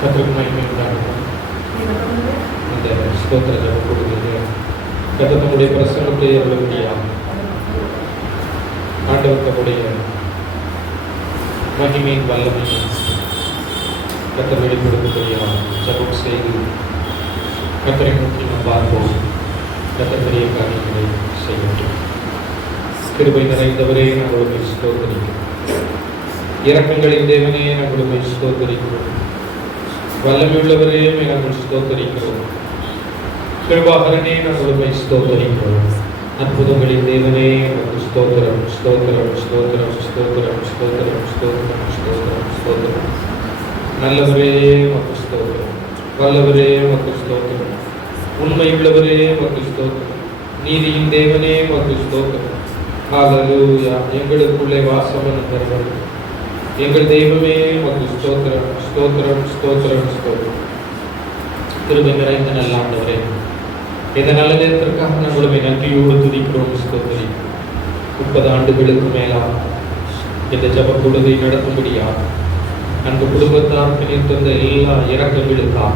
கர்த்தருக்கு மகிமை உண்டாகட்டும். இந்த ஸ்தோத்திர ஜெபம் கொடுக்குறீங்க. கர்த்தர் நம்முடைய பிரசன்னத்தை அருளபடியா ஆண்டவர் தம்முடைய மகிமையின் வல்லமை கர்த்தர் வெளிப்படுத்தபடியா ஜெபம் செய்து கர்த்தரை நோக்கி நாம் பார்ப்போம். கர்த்தர் பெரிய காரியங்களை செய்யட்டும். கிருபை நிறைந்தவரே, நாங்கள் உம்மை ஸ்தோத்திரிக்கிறோம். இரக்கங்களின் தேவனே, நாங்கள் உம்மை ஸ்தோத்திரிக்கிறோம். வல்லமையுள்ளவரே, நாங்கள் ஸ்தோத்திரிக்கிறோம். கிருபாகரனே, நாங்கள் உம்மை ஸ்தோத்திரிக்கிறோம். அற்புதங்களின் தேவனே, நாங்கள் ஸ்தோத்திரம் ஸ்தோத்திரம் ஸ்தோத்திரம் ஸ்தோத்திரம் ஸ்தோத்திரம் ஸ்தோத்திரம் ஸ்தோத்திரம் ஸ்தோத்திரம். நல்லவரே உமக்கு ஸ்தோத்திரம், வல்லவரே உமக்கு ஸ்தோத்திரம், உண்மையுள்ளவரே உமக்கு ஸ்தோத்திரம், நீதியின் தேவனே உமக்கு ஸ்தோத்திரம். ஹல்லேலூயா. எங்களுக்குள்ளே வாசம் பண்ணுகிறவர் எங்கள் தெய்வமே உமக்கு ஸ்தோத்திரம் ஸ்தோத்திரம் ஸ்தோத்திரம் ஸ்தோத்திரம். கிருபை நிறைந்த நல்ல ஆண்டவரே, இந்த நல்ல நேரத்திற்காக நாங்களுமே நன்றியோடு துதிக்கிறோம், ஸ்தோத்திரிக்கிறோம். 30 ஆண்டுகளுக்கு மேலாக இந்த ஜெப கூடுதை நடத்தும்படியா அன்பு குடும்பத்தாருக்கு நீர் தந்த எல்லா இரக்கங்களுக்காக,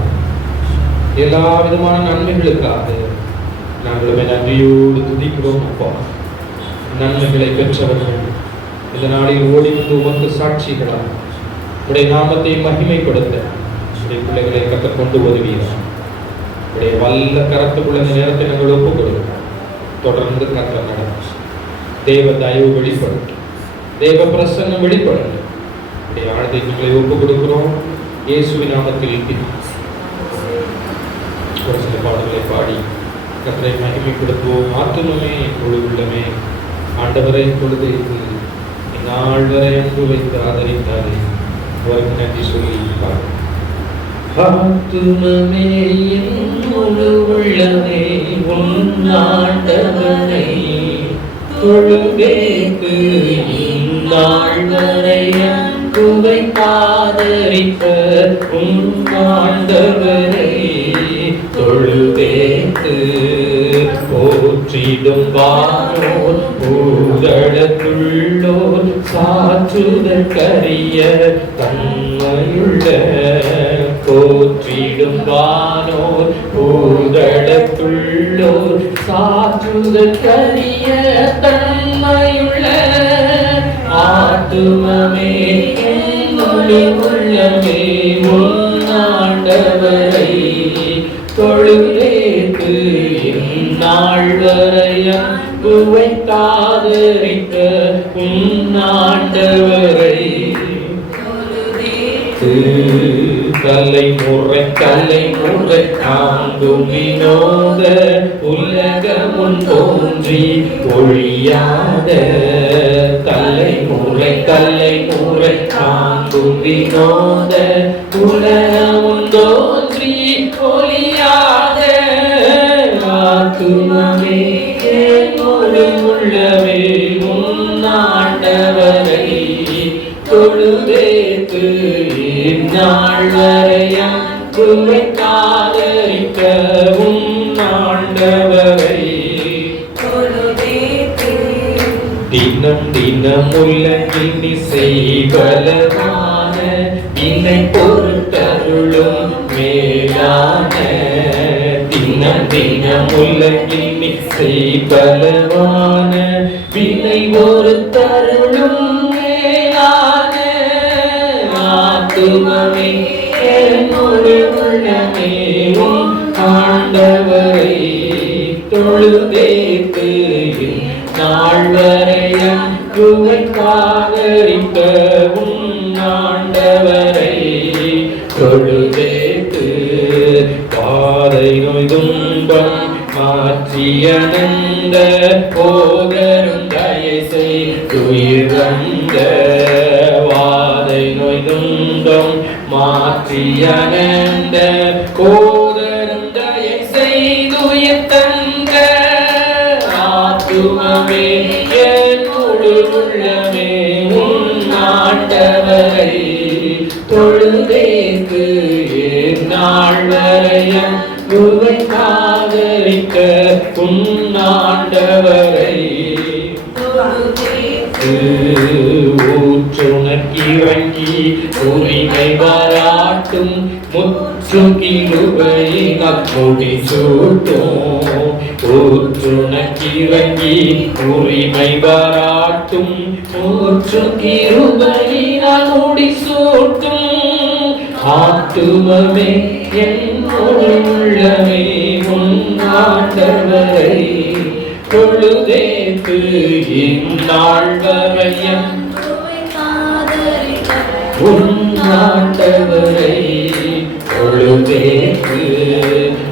எல்லா விதமான நன்மைகளுக்காக நாங்களுமே நன்றியோடு துதிக்கிறோம். அப்பா, நன்மைகளை பெற்றவர்கள் இந்த நாளில் ஓடி வந்து உமக்கு சாட்சிகளாக உடைய நாமத்தை மகிமைப்படுத்த உடைய பிள்ளைகளை கற்றுக் கொண்டு வருவீர்கள். உடைய வல்ல கரத்துக்குள்ள இந்த நேரத்தை நாங்கள் ஒப்புக் கொடுக்கிறோம். தொடர்ந்து கர்த்தர் நடக்கும். தேவ தயவு வெளிப்படட்டும், தேவ பிரசன்னம் வெளிப்படட்டும். உடைய ஆழ்த்தைகளை ஒப்புக் கொடுக்கிறோம். இயேசுவின் நாமத்தில் ஒரு சில பாடல்களை பாடி கர்த்தரை மகிமைப்படுத்துவோம். ஆத்துமமே பொழுது உள்ளமே ஆண்டவரை பொழுது நாள் வரை அன்பு வைத்து ஆதரித்தாரே, அவருக்கு நன்றி சொல்லி பாடு. ஆத்துமமே என் முழு உள்ளமே உன் ஆண்டவரை தொழுவேற்கு இந்நாள் வரை அன்பு வைத்தாதரித்த உன் ஆண்டவரை தொழுவேற்கு போற்றிடும் வானோர் பூதளத்துள்ளோர் சாற்றுதற்கரிய தன்மையுள்ள போற்றிடும் வானோர் பூதளத்துள்ளோர் சாற்றுதற்கரிய தன்மையுள்ள ஆத்துமமே என்னுடைய உள்ளமே உன் ஆண்டவரை தொழுவேற்கு இந்நாள் வரை அன்பு வைத்தாதரித்த உன் ஆண்டவரை தலைமுறை தாங்கும் வினோத உலகமுன் தோன்றி ஒழியாத தலைமுறை தாங்கும் வினோத உலகமுன் தோன்றி ஒழியாத ஆத்துமமே என்னுடைய உள்ளமே உன் ஆண்டவரை தொழுவேற்கு இந்நாள் வரை அன்பு வைத்தாதரித்த உன் ஆண்டவரை தினம் தினம் உலகில் இசை பலமான என்னை பொறுத்தருளும் மேலான தினம் தினம் உலகில் இசை பலமான வினை ஒரு தருளும் மேலான ஆத்துமமே என்னுடைய உள்ளமே உன் ஆண்டவரை தொழுவேற்கு நாள் வரை அன்பு வைத்தாதரித்த உன் ஆண்டவரை தொழுவேற்கு பாதை நோய் துன்பம் மாற்றியனந்த போகரும் தயை செய்துயிர் வந்த வாதை நோய் துன்பம் மாற்றியனந்த போகரும் தயை செய்துயிர் தந்த ஆத்துமமே என்னுடைய உள்ளமே உன் ஆண்டவரை தொழுவேற்கு நாள் வரை அன்பு வைத்தாதரித்த உன் ஆண்டவரை ஊற்றுணர்கிறங்கி உரிமை பாராட்ட பாராட்டும் முற்றும் கிருபையினால் முடிசூட்டும் ஊற்றுனக்கிறங்கி உரிமை பாராட்டும் முற்றும் கிருபையினால் முடிசூட்டும் ஆத்துமமே என் உள்ளமே உன் ஆண்டவரை தொழுதேத்து இந்நாள் வரையம் உன் ஆண்டவரை தொழுதேத்து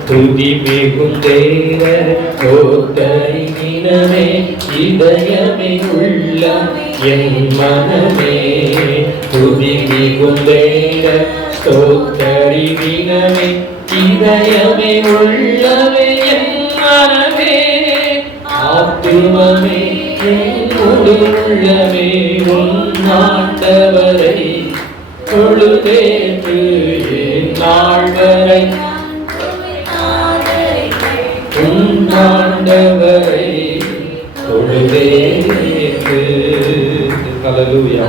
துதி மிகும் தேவ கோத்தரினமே இதயமே உள்ள என் மனமே துதி மிகும் தேவ ஸ்தோத்தரினமே இதயமே உள்ளவே என் மனமே ஆத்துமமே என் உள்ளமே உன் ஆண்டவரை தொழுதேத்து இந்நாள் வரை உன் ஆண்டவரை தொழுதேத்து. ஹல்லேலூயா.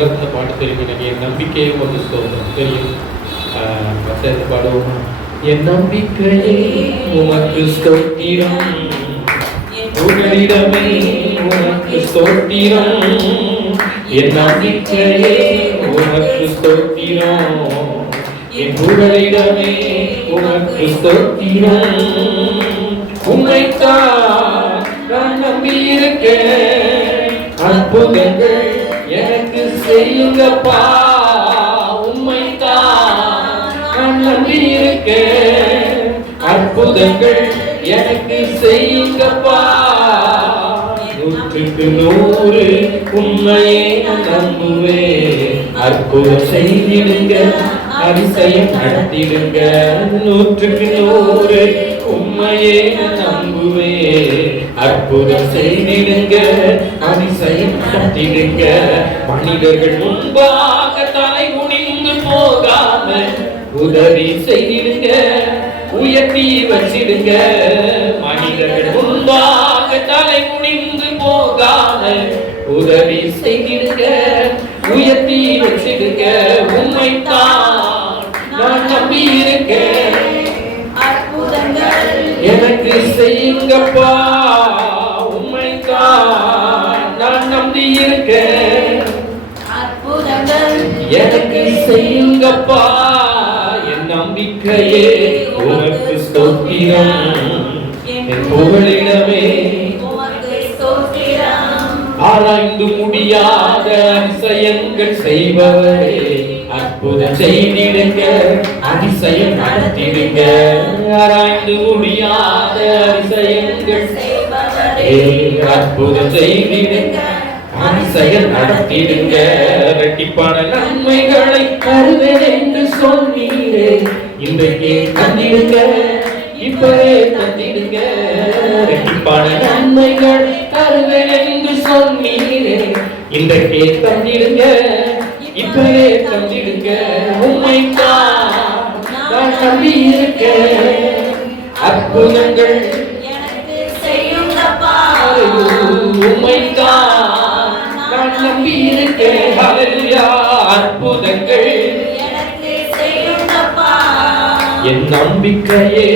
இந்த பாட்டு தெரியும் எனக்கு. என் நம்பிக்கையே ஒரு ஸ்தோத்திரம் தெரியும். சேர்ந்து பாடுவோமா? என் நம்பிக்கையே உமக்கு ஸ்தோத்திரம், உங்களிடமே உமக்கு ஸ்தோத்திரம். என் நம்பிக்கையே உமக்கு ஸ்தோத்திரம், என் உங்களிடமே உமக்கு ஸ்தோத்திரம். உம்மைத்தான் நான் நம்பியிருக்கேன், அற்புதங்கள் எனக்கு செய்யுங்கப்பா. உம்மைத்தான் நான் நம்பியிருக்கேன், அற்புதங்கள் எனக்கு செய்யுங்கப்பா. 100க்கு 100 உண்மையே நான் நம்புவேன், அற்புதம் செய்திடுங்க, அதிசயம் நடத்திடுங்க. 100க்கு 100 உண்மையே நான் நம்புவேன், அற்புதம் செய்திடுங்க, அதிசயம் நடத்திடுங்க. மனிதர்கள் முன்பாக தலை குனிந்து போகாம உதவி செய்திடுங்க, உயர்த்தி வச்சிடுங்க. மனிதர்கள் முன்பாக தலை குனிந்து போகாம உதவி செய்திடுங்க, உயர்த்தி வச்சிடுங்க. உம்மைத்தான் நான் நம்பி இருக்கேன், அற்புதங்கள் எனக்கு செய்யுங்கப்பா. உம்மைத்தான் நான் நம்பி இருக்கேன், அற்புதங்கள் எனக்கு செய்யுங்கப்பா. என் நம்பிக்கையே உமக்கு ஸ்தோத்திரம், என் புகழிடமே உமக்கு ஸ்தோத்திரம். ஆராய்ந்து முடியாத அதிசயங்கள் செய்பவரே, அற்புதம் செய்திடுங்க, அதிசயம் நடத்திடுங்க. ஆராய்ந்து முடியாத அதிசயங்கள் செய்பவரே, அற்புதம் செய்திடுங்க, அதிசயம் நடத்திடுங்க. இரட்டிப்பான நன்மைகளை தருவேன் என்று சொன்னீரே, இன்றைக்கே தந்திடுங்க, இப்பவே தந்திடுங்க. இரட்டிப்பான நன்மைகளை தருவேன் என்று சொன்னீரே, இன்றைக்கே தந்திடுங்க, இப்பவே தந்திடுங்க. உம்மைத்தான் நான் நம்பி இருக்கேன், அற்புதங்கள் எனக்கு செய்யுங்கப்பா. உம்மைத்தான் நான் நம்பி இருக்கேன், ஹல்லேலூயா. அற்புதங்கள் எனக்கு செய்யுங்கப்பா. என் நம்பிக்கையே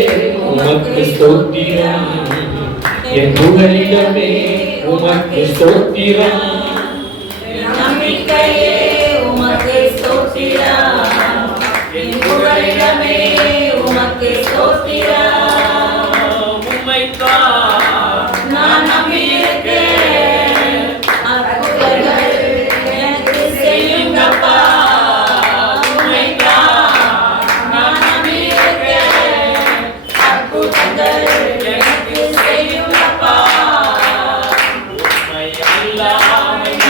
உமக்கு ஸ்தோத்திரம், என் புகழிடமே உமக்கு ஸ்தோத்திரம். நம்பிக்கையே உமக்கு ஸ்தோத்திரம், என் புகழிடமே உமக்கு ஸ்தோத்திரம். உம்மைத்தான் நான் நம்பியிருக்கேன், அற்புதங்கள் எனக்கு செய்யுங்கப்பா. உம்மைத்தான் நான் நம்பியிருக்கேன், அற்புதங்கள் எனக்கு செய்யுங்கப்பா. உம்மை அல்லாமல்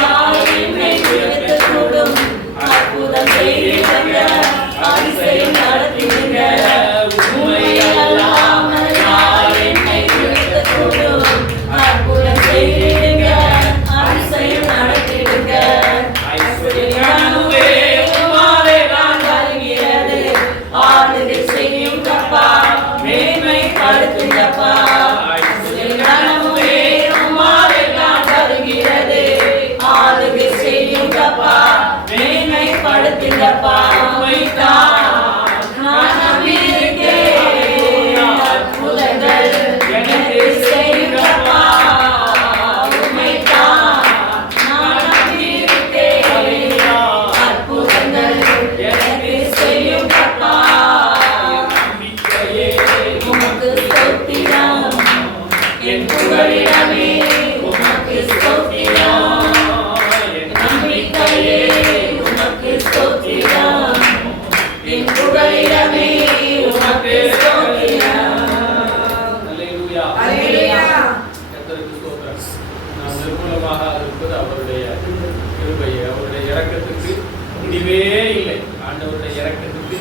முடிவே இல்லை. ஆண்டவருடைய இரக்கத்துக்கு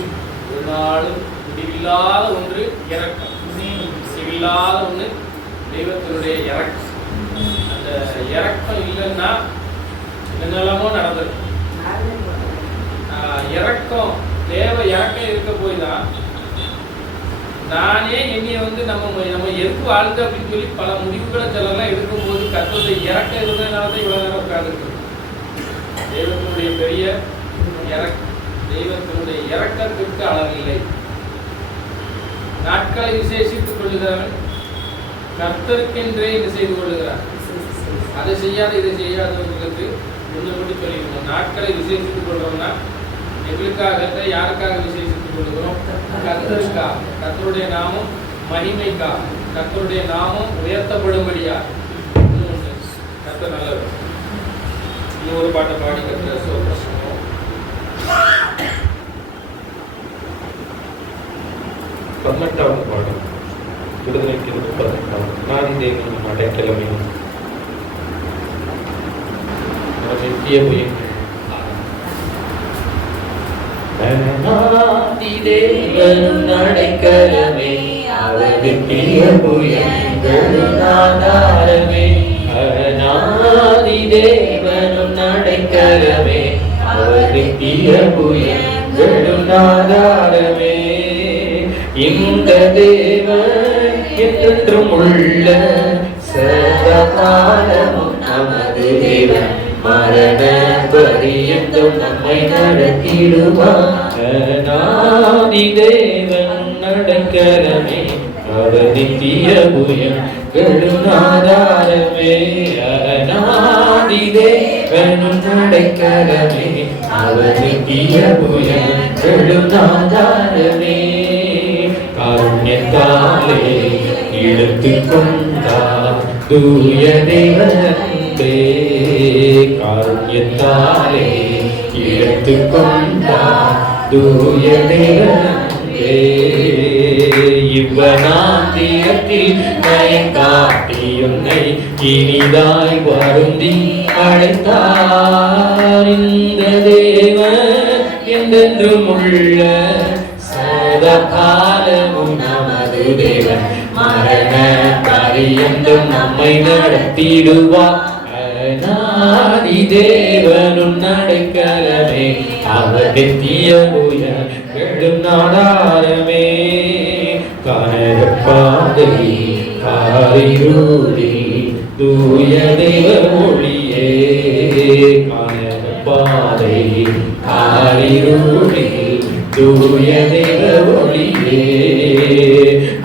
ஒரு நாளும் முடிவில்லாத ஒன்று இரக்கம், முடிவில்லாத ஒன்று தெய்வத்தினுடைய இரக்கம். அந்த இரக்கம் இல்லைன்னா என்னெல்லாமோ நடந்தது. இரக்கம் இரக்கம் இருக்க போய் தான் நானே என்னைய நம்ம எதுக்கு வாழ்ந்து அப்படின்னு சொல்லி பல முடிவுகளை சிலர்லாம் எடுக்கும்போது கர்த்தருடைய இரக்கம் இருந்ததுனால தான் இவ்வளவு நேரம் உட்கார்ந்துருக்கு. தெய்வத்தினுடைய பெரிய தெய்வத்தினுடைய இரக்கத்திற்கு அளவில்லை. நாட்களை விசேஷித்துக் கொள்ளுகிறவன் கர்த்தருக்கென்றே இது செய்து கொள்ளுகிறார். அதை செய்யாத இதை செய்யாதவர்களுக்கு ஒன்று மட்டும் சொல்லிக்கணும். நாட்களை விசேஷித்துக் கொள்றோம்னா எங்களுக்காக யாருக்காக விசேஷித்துக் கொள்கிறோம்? கர்த்தருக்காக, கர்த்தருடைய நாமம் மகிமைக்காக, கர்த்தருடைய நாமம் உயர்த்தப்படும்படியா. கர்த்தர் நல்லவர். இன்னொரு பாட்டை பாடி கர்த்தரை ஸ்தோத்திரம். 18வது பாடல் விடுதலைக்கு 18வது. நாதி தேவன் அடைக்கலமே நித்திய புயங்கள். தேவனும் அடைக்கலமே அவர் நித்திய புயங்களும் ஆதாரமே. அநாதி தேவனும் அடைக்கலமே அவர் நித்திய புயங்களும் ஆதாரமே. இந்த தேவன் என்றும் உள்ள சதாகாலமும் நமது தேவன் மரண பரியந்தம் நம்மை நடத்திடுவார். அநாதி தேவன் அடைக்கலமே அவர் நித்திய புயங்களும் ஆதாரமே. அநாதி தேவன் அடைக்கலமே அவர் நித்திய புயங்களும் ஆதாரமே. காருண்யத்தாலே இழுத்துக் கொண்டார் தூய தேவனே. காருண்யத்தாலே இழுத்துக் கொண்டார் தூய தேவனே. இவ்வனாந்திரத்தில் காட்டி உன்னை இனிதாய் வருந்தி அழைத்தார். இந்த தேவன் என்றென்றும் உள்ள சதாகாலமும் நமது தேவன் மரண பரியந்தம் நம்மை நடத்திடுவார். அநாதி தேவனும் அடைக்கலமே அவர் நித்திய புயங்களும் ஆதாரமே. காணப்பாதை காரிருளி தூய தேவ ஒளியே. காணப்பாதை காரிருளி தூய தேவ ஒளியே.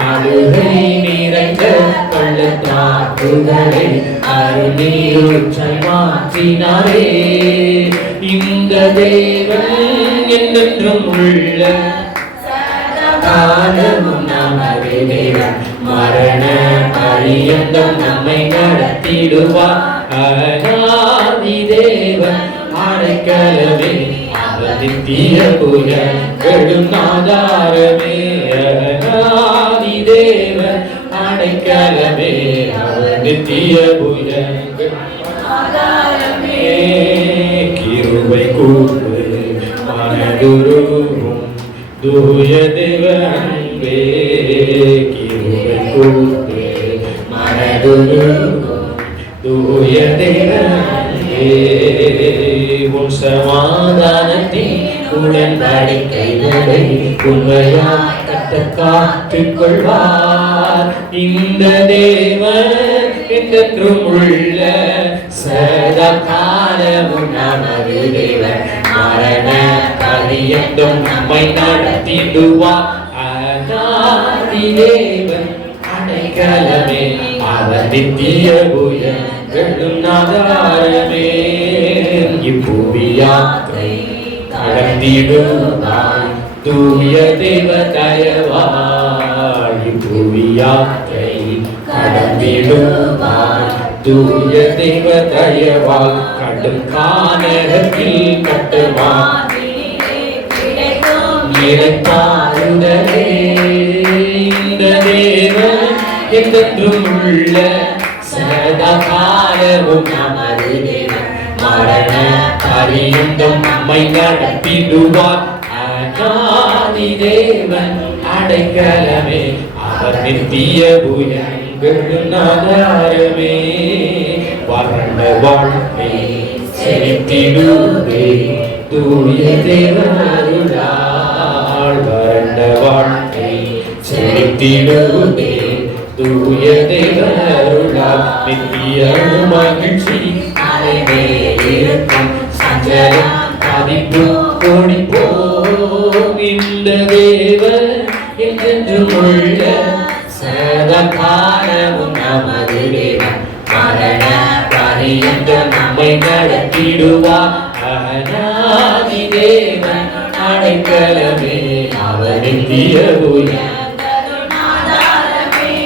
அழுகை நிறைந்த பள்ளத்தாக்குகளை அருநீரூற்றை மாற்றினாரே. இந்த தேவன் என்றென்றும் உள்ள காலமும் நமது தேவன் மரண பரியந்தம் நம்மை நடத்திடுவார். அநாதி தேவன் அடைக்கலமே அவர் நித்திய புயங்களும் ஆதாரமே. அநாதி தேவன் அடைக்கலமே அவர் நித்திய புயங்களும் ஆதாரமே. கிருபை கூர்ந்து மனதுருகும் தூய தேவ அன்பே. கிருபை கூர்ந்து மனதுருகும் தூய தேவ அன்பே. உன் சமாதானத்தின் உடன்படிக்கைகளை உண்மையாய் கர்த்தர் காத்துக் கொள்வார். இந்த தேவன் என்றென்றும் உள்ள சதாகாலமும் நமது தேவன் மரண பரியந்தம் நம்மை நடத்திடுவார். அநாதி தேவன் அடைக்கலமே அவர் நித்திய புயங்களும் ஆதாரமே. இப்புவி யாத்திரை கடந்திடுவாய் தூய தேவ தயவாய். இப்புவி யாத்திரை கடந்திடுவாய் தூய தேவ தயவாய். கடும் கானகத்தில் கட்டுவான் இழைப்பாருடனே. இந்த தேவன் என்றென்றும் உள்ள சதாகாலமும் நமது தேவன் மரண பரியந்தம் நம்மை நடத்திடுவார். அநாதி தேவன் அடைக்கலமே, அவர் நித்திய புயங்களும் ஆதாரமே. வறண்ட வாழ்க்கை செழித்திடுவே தூய தேவன் அருளால். வறண்ட வாழ்க்கை செழித்திடுவே தூய தேவன் அருளால். நித்திய மகிழ்ச்சி அலைவே இருக்கும் சஞ்சலம் அதிப்பு கோடி போம். இந்த தேவன் என்றென்றும் உள்ள சதா காலமும் நமது தேவன். மரண பரியந்தம் நம்மை நடத்திடுவார். அநாதி தேவன் அடைக்கலமே, அவர் நித்திய புயங்களும் ஆதாரமே.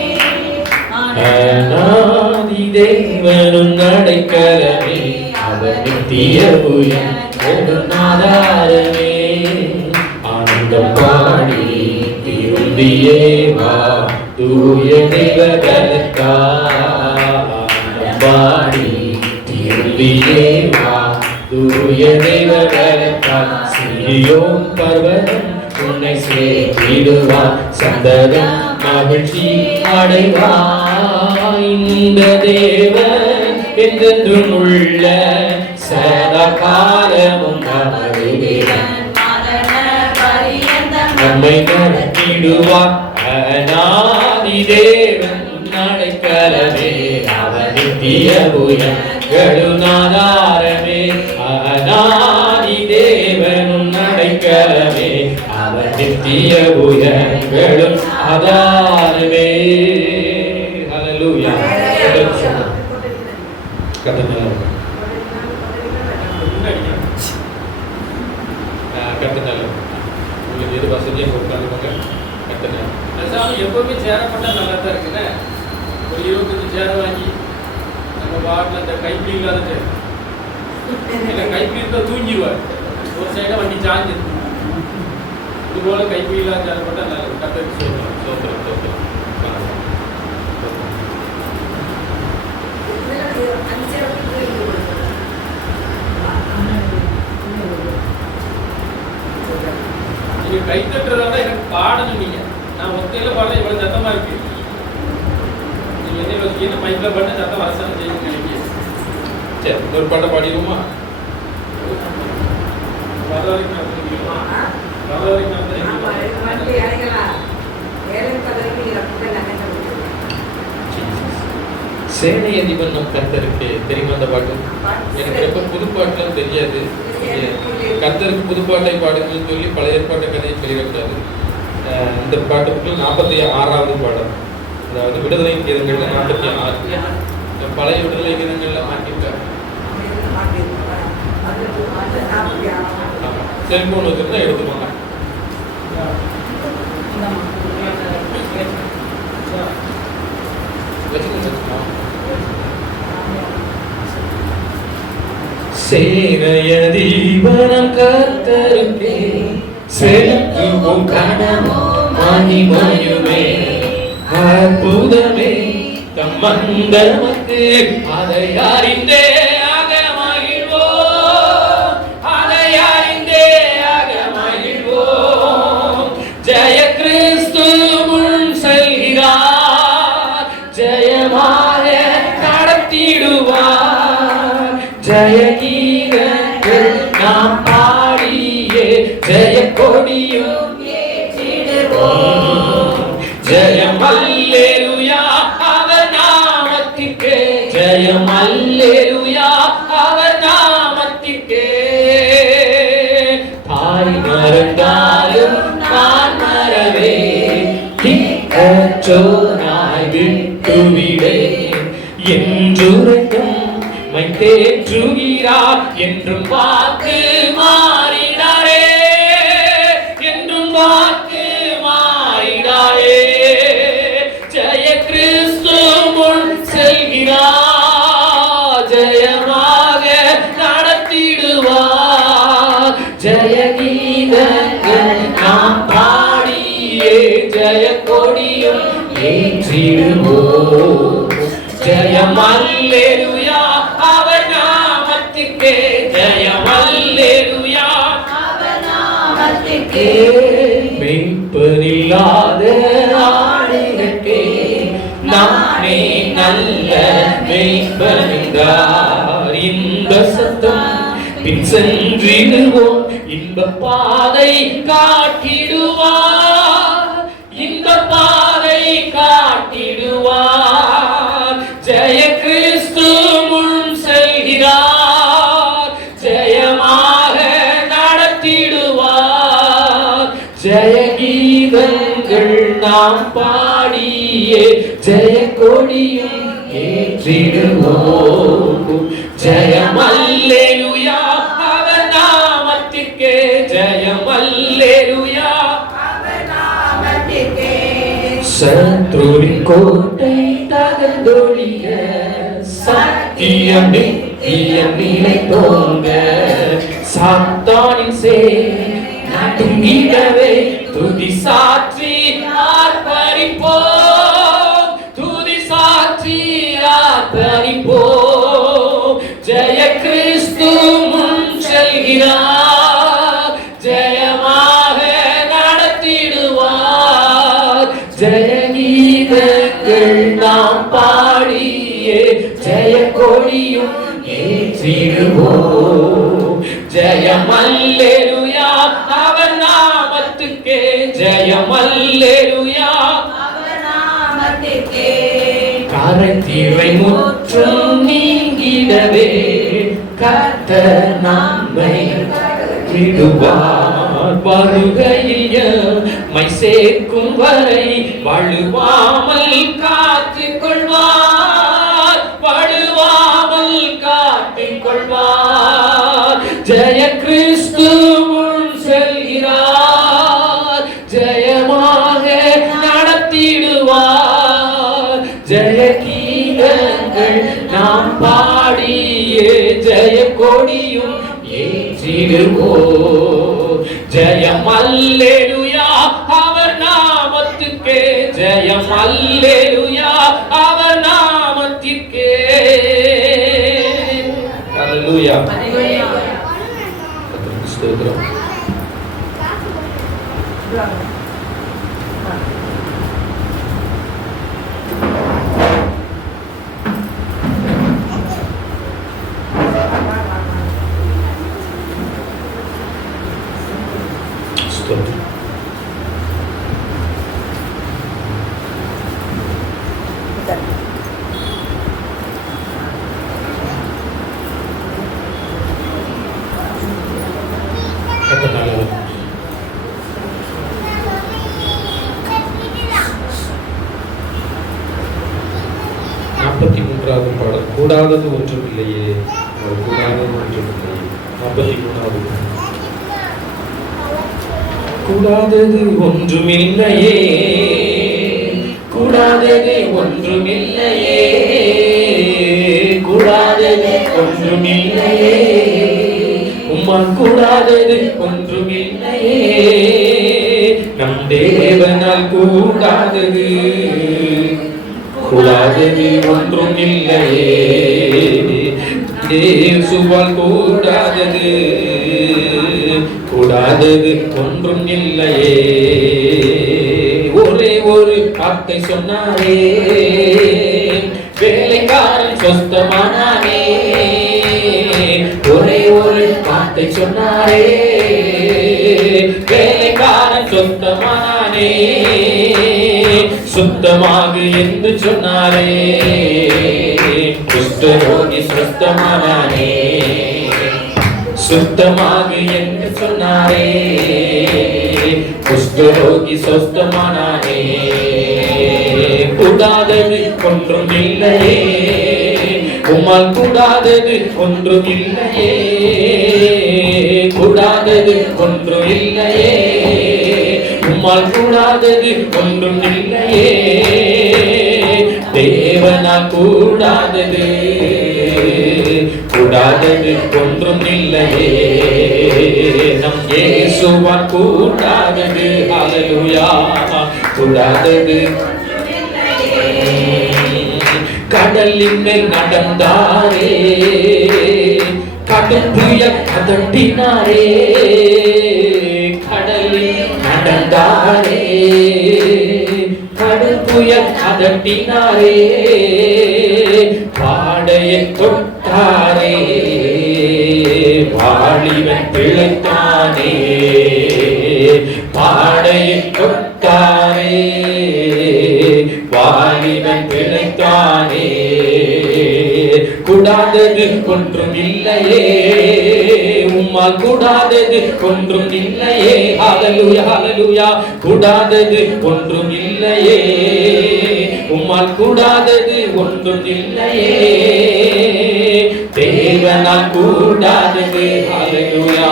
அநாதி தேவனும் அடைக்கலமே, அவர் நித்திய புயங்களும் ஆதாரமே. ஆனந்தம் பாடி திருந்தியே வா தூய தேவதற்கா. பாடி திருந்தியே வா தூய தேவதற்கா. சீயோன் பர்வதம் உன்னை சேர்த்திடுவார். சந்ததம் மகிழ்ச்சி அடைவாய். இந்த தேவன் என்றென்றும் உள்ள சதா காலமும் நமது தேவன். நம்மை நடத்திடுவார். அநாதி தேவன் அடைக்கலமே, அவர் நித்திய புயங்களும் ஆதாரமே. அநாதி தேவனும் அடைக்கலமே, அவர் நித்திய புயங்களும் ஆதாரமே. ஹல்லேலூயா. உங்களுக்கு எது வசதியாக உட்காந்துக்கோங்க. எப்பவுமே சேரப்பட்டா நல்லா தான் இருக்குங்க. ஒரு 25 சேரை வாங்கி நம்ம வாட்டில் அந்த கைப்பிடி இல்லாத சேர், இல்லை கைப்பிடி இருந்தால் தூங்கிடுவார். ஒரு சைடாக வண்டி சாஞ்சு இது போல கைப்பிடி இல்லாத சேரப்பட்டா நல்லா கற்றுக்கு சொல்கிறோம். நீங்கள் கை தட்டுறதால எனக்கு பாடணும். நீங்கள் நான் ஒத்தையில் பாட இவ்வளோ சத்தமாக இருக்கு. நீங்கள் என்ன யோசிக்கீங்கன்னா மைக்கில் பண்ண சத்தம் அரசாங்கம் செய்யணும்னு நினைக்கிறீங்க. சரி, ஒரு பாட்டை பாடிடுவோமா? வர வரைக்கும் நடத்துறீங்களா? வர வரைக்கும் நடத்துறீங்களா? சேனை அதிபன் நம் கர்த்தருக்கு தெரியுமா அந்த பாட்டு? எனக்கு ரொம்ப புதுப்பாட்டுலாம் தெரியாது. கர்த்தருக்கு புதுப்பாட்டை பாடுங்கன்னு சொல்லி பழைய ஏற்பாட்டு கதையை சொல்லிடக்கூடாது. இந்த பாட்டுக்கு 46வது பாடம், அதாவது விடுதலை கீதங்கள்ல 46. பழைய விடுதலை கீதங்கள்ல மாட்டிட்டார். செல்போன் வச்சிருந்தா எடுத்துக்கோங்க. சேனையதிபனம் கர்த்தருக்கே செலுத்துவோம் கனமும் மகிமையுமே. அற்புதமே தம் மந்தமக்கு அதை அறிந்தே ஆக மகிழ்வோம். அதை அறிந்தே ஆக மகிழ்வோம். ஜெய கிறிஸ்து முன் செல்கிறார், ஜெயமாக நடத்திடுவார். ஜெய கீதங்கள் நாம் பாடியே ஜெய கொடியும் ஏற்றிடுவோம். ஜெயம் அல்லேலூயா அவர் நாமத்திற்கே, ஜெயம் அல்லேலூயா அவர் நாமத்திற்கே. தாய் மறந்தாலும் நான் மறவே, திக்கற்றோனாய் விட்டுவிடேன். என்றுரைக்கும் மை தேற்றுகிறார், என்றும் வாக்கு மாறினாரே, என்றும் வாக்கு மாறினாரே. ஜெய கிறிஸ்து முன் செல்கிறார், ஜெயமாக நடத்திடுவார். ஜெய கீதங்கள் நாம் பாடியே ஜெய கொடியும் ஏற்றிடுவோம். ஜெயம் அல்லேலூயா அவர் நாமத்திற்கே, ஜெயம் அல்லேலூயா நாமத்திற்கே மெய்ப்பனில்லாத ஆடுகட்கே நானே நல்ல மெய்ப்பனின்றார். இந்த சத்தம் பின் சென்றிடுவோம், இன்ப பாதை காட்டிடுவார், இந்த பாதை காட்டிடுவார். ஜெய கிறிஸ்து முன் செல்கிறார், ஜெயமாக நடத்திடுவார். ஜெய கீதங்கள் நாம் பாடியே ஜெய கொடியும் ஏற்றிடுவோம். ஜெயம் அல்லேலூயா அவர் நாமத்திற்கே, ஜெயம் அல்லேலூயா அவர் நாமத்திற்கே. சத்ருவின் கோட்டை தகர்ந்தொழிய சத்தியம் நித்தியம் நிலைத்தோங்க. சாத்தானின் நடுங்கிடவே துதி சாற்றி ஆர்ப்பரிப்போம், துதி சாற்றி ஆர்ப்பரிப்போம். ஜெய கிறிஸ்து முன் செல்கிறார், ஜெயமாக நடத்திடுவார். ஜெய கீதங்கள் நாம் பாடியே ஜெய கொடியும் ஏற்றிடுவோம். ஜெயம் அல்லேலூயா அவர் நாமத்துக்கே, ஜெயம் அல்லேலூயா அவர் நாமத்துக்கே. கரைதீரை முற்றும் நீங்கிடவே கர்த்தர் நம்மை விடுவார். வருகையில் மை சேர்க்கும் வரை வழுவாமல் காத்துக் கொள்வார், வழுவாமல் காத்துக் கொள்வார். ஜெய கிறிஸ்து முன் செல்கிறார், ஜெயமாக நடத்திடுவார். ஜெய கீதங்கள் நாம் பாடியே ஜெய கொடியும் ஏற்றிடுவோம். ஜெயம் அல்லேலூயா அவர் நாமத்துக்கே, ஜெயம் அல்லேலூயா அவர் நாமத்திற்கே. ஹல்லேலூயா. ஸ்தோத்திரம். ஸ்தோத்திரம். பாடல் கூடாதது ஒன்றுமில்லையே, கூடாதது ஒன்றுமில்லையே. 43வது கூடாதது ஒன்றுமில்லையே, கூடாதது ஒன்றுமில்லையே, கூடாதது ஒன்றுமில்லையே, உம்மால் கூடாதது ஒன்றுமில்லையே. நம் தேவனால் கூடாதது கூடாதது ஒன்றும் இல்லையே. இயேசுவால் கூடாதது கூடாதது ஒன்றும் இல்லையே. ஒரே ஒரு வார்த்தை சொன்னாரே, வேலைக்காரன் சொஸ்தமானானே. ஒரே ஒரு வார்த்தை சொன்னாரே, வேலைக்காரன் சொஸ்தமானானே. சுத்தமாக என்று சொன்னாரே, குஷ்டரோகி சுத்தமானானே. சுத்தமாக என்று சொன்னாரே, குஷ்டரோகி சுத்தமானானே. கூடாதது ஒன்றும் இல்லையே, உம்மால் கூடாதது ஒன்றும் இல்லையே. கூடாதது ஒன்றும் இல்லையே, உம்மால் கூடாதது ஒன்றும் இல்லையே. தேவனால் கூடாதது கூடாதது ஒன்றும் இல்லையே. நம் இயேசுவால் கூடாதது ஹல்லேலூயா கூடாதது. கடலின் மேல் நடந்தாரே, கடல் புயல் அதட்டினாரே. நடந்தாரே, கடும் புயல் அதட்டினாரே, பாடையை தொட்டாரே, வாலிபன் பிழைத்தானே, பாடையை தொட்டாரே, வாலிபன் பிழைத்தானே. கூடாதது ஒன்றும் இல்லையே, உம்மால் கூடாதது ஒன்றும் இல்லையே. ஹல்லேலூயா ஹல்லேலூயா. கூடாதது ஒன்றும் இல்லையே, உம்மால் கூடாதது ஒன்றும் இல்லையே. தேவனால் கூடாதது, ஹல்லேலூயா,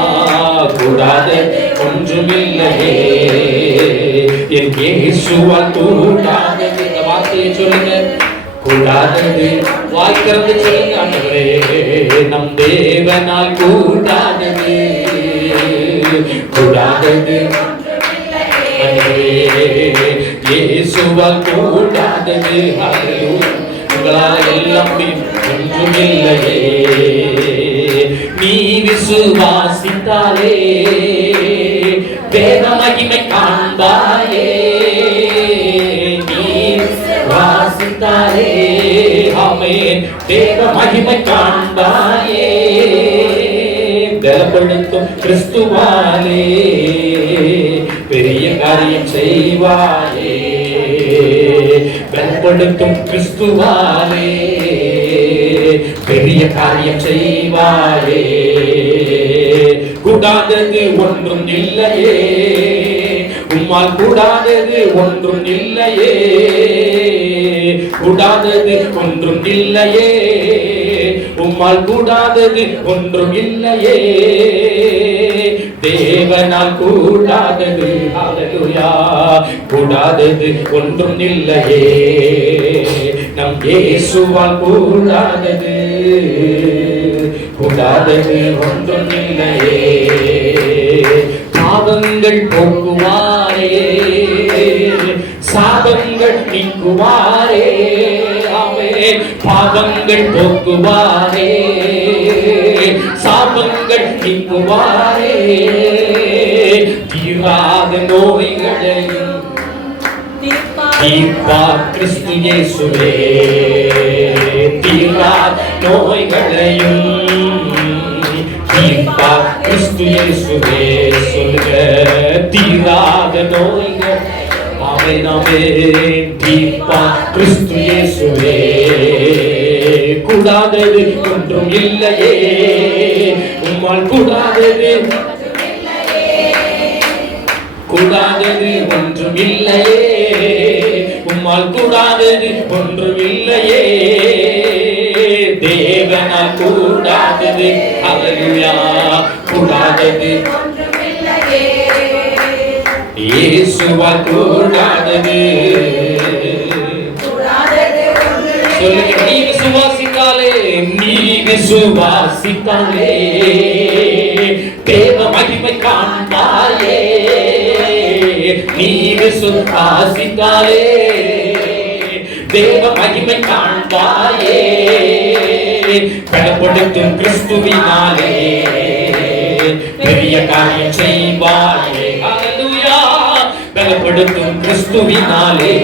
கூடாதது ஒன்றும் இல்லையே. என் இயேசுவால் கூடாதது. இந்த வார்த்தையை சொல்லுங்க. கூடாதது வாய்க்கிறது சொல்லுங்க. ஆண்டவரே, நம் தேவனால் கூடாதது, கூடாதது இயேசுவால் கூடாதது. உங்களால் எல்லாம் ஒன்றும் இல்லையே. நீ விசுவாசித்தாலே தேவ மகிமை காண்பாயே. வாசித்தாரே, ஆமென், தேவ மகிமை காண்பாயே. பலப்படுத்தும் கிறிஸ்துவாலே பெரிய காரியம் செய்வாயே. பலப்படுத்தும் கிறிஸ்துவாலே பெரிய காரியம் செய்வாயே. கூடாதது ஒன்றும் இல்லையே, உம்மால் கூடாதது ஒன்றும் இல்லையே. கூடாதது ஒன்றும் இல்லையே, உம்மால் கூடாதது ஒன்றும் இல்லையே. தேவனால் கூடாதது, ஹல்லேலூயா, கூடாதது ஒன்றும் இல்லையே. நம் இயேசுவால் கூடாதது, கூடாதது ஒன்றும் இல்லையே. பாவங்கள் போக்குவாரே, சாபங்கள் நீக்குவாரே. ஆமென். பாவங்கள் போக்குவாரே, சாபங்கள் நீக்குவாரே. தீராத நோய்களையும் தீர்ப்பார் கிறிஸ்து இயேசுவே. தீராத நோய்களையும் தீர்ப்பார் கிறிஸ்து இயேசுவே. சொல்லுங்க. தீராத நோய்கள், ஆமென் ஆமென், தீர்ப்பார் கிறிஸ்து இயேசுவே. கூடாதது ஒன்றும் இல்லையே, உம்மால் கூடாதது, கூடாதது ஒன்றும் இல்லையே, உம்மால் கூடாதது ஒன்றும் இல்லையே. தேவனால் கூடாதது, ஹல்லேலூயா, கூடாதது இயேசுவால் கூடாதது. சொல்லுங்க. நீ விசுவாசித்தாலே, நீ விசுவாசித்தாலே தேவ மகிமை காண்பாயே. நீ விசுவாசித்தாலே தேவ மகிமை காண்பாயே. பலப்படுத்தும் கிறிஸ்துவினாலே பெரிய காரியம் செய்வாயே. ஹல்லேலூயா. பலப்படுத்தும் கிறிஸ்துவினாலே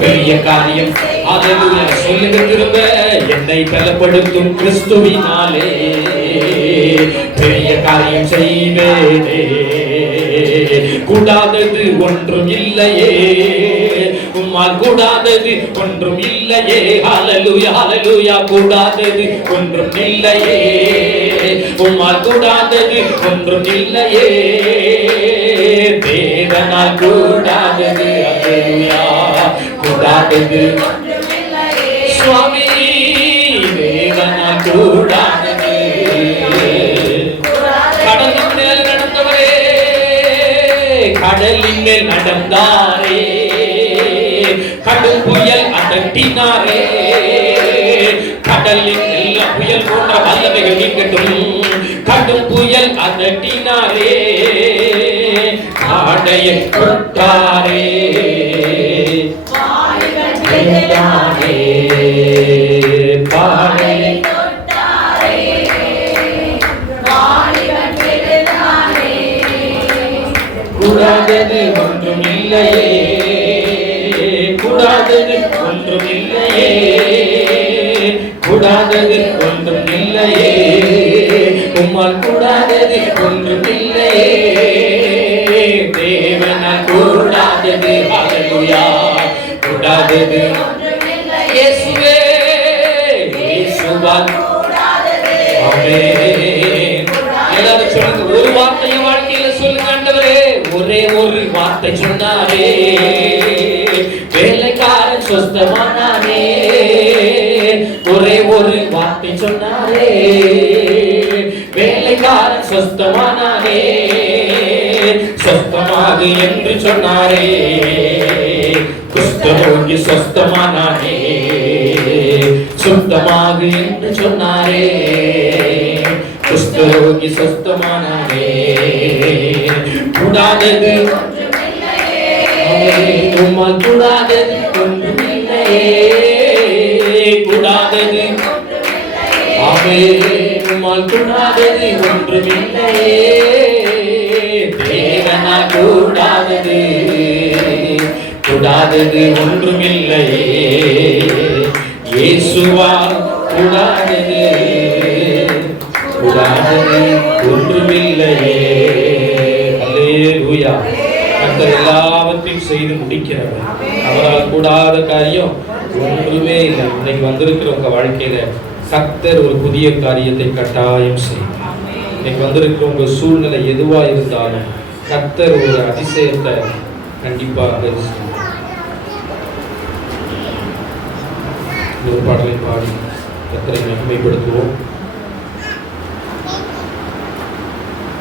பெரிய காரியம். ஹல்லேலூயா. சொல்லுங்க திரும்ப. என்னை பலப்படுத்தும் கிறிஸ்துவினாலே பெரிய காரியம் செய்வேனே. கூடாதது ஒன்றும் இல்லையே, உம்மால் கூடாதது ஒன்றும் இல்லையே. ஹல்லேலூயா ஹல்லேலூயா. கூடாதது ஒன்றும் இல்லையே, உம்மால் கூடாதது ஒன்றும் இல்லையே. தேவனால் கூடாதது, ஹல்லேலூயா, கூடாதது சுவாமி. தேவனால் கூடாதது. கடலின் மேல் நடந்தவரே, கடலின் மேல் நடந்தாரே, கடும் புயல் அதட்டினாரே. கடலின் எல்லா புயல் போன்ற வல்லமைகள் நீக்கட்டும். கடும் புயல் அதட்டினாரே, ஆடையை தொட்டாரே, பாடையை கூடாதது ஒன்றும் இல்லையே, கூடாதது ஒன்றும் இல்லையே, கூடாதது ஒன்றும் இல்லையே, உம்மால் கூடாதது ஒன்றும் இல்லையே, தேவனால் கூடாதது ஹல்லேலூயா, கூடாதது இயேசுவே, இயேசுவால் ஆமென். எல்லாரும் சொல்லுங்க, ஒரு வார்த்தையை வாழ்க்கையில சொல்லுங்க ஆண்டவரே. ஒரே ஒரு வார்த்தை சொன்னாரே, வேலைக்காரன் சொஸ்தமானானே. ஒரே ஒரு வார்த்தை சொன்னாரே, வேலைக்காரன் சொஸ்தமானானே. சொஸ்தமாகு என்று சொன்னாரே, குஷ்டரோகி சொஸ்தமானானே. சுத்தமாகு என்று சொன்னாரே, குஷ்டரோகி சொஸ்தமானானே. கூடாதது உம்மால் கூடாதது ஒன்றும் இல்லையே, கூடாதது உம்மால் கூடாதது ஒன்றும் இல்லையே, தேவனால் கூடாதது கூடாதது ஒன்றும் இல்லையே, இயேசுவால் கூடாதது கூடாதது ஒன்றுமில்லையே. அல்லேலூயா. கர்த்தர் எல்லாவற்றையும் செய்து முடிக்கிறவர். அவரால் கூடாத காரியம் ஒன்றுமே இல்லை. இன்னைக்கு வந்திருக்கிற உங்க வாழ்க்கையில கர்த்தர் ஒரு புதிய காரியத்தை கட்டாயம் செய்யும். இன்னைக்கு வந்திருக்கிற உங்க சூழ்நிலை எதுவா இருந்தாலும் கர்த்தர் ஒரு அதிசயத்தை கண்டிப்பாக செய்யும். ஒரு பாடலை பாடி கர்த்தரை மகிமைப்படுத்துவோம்.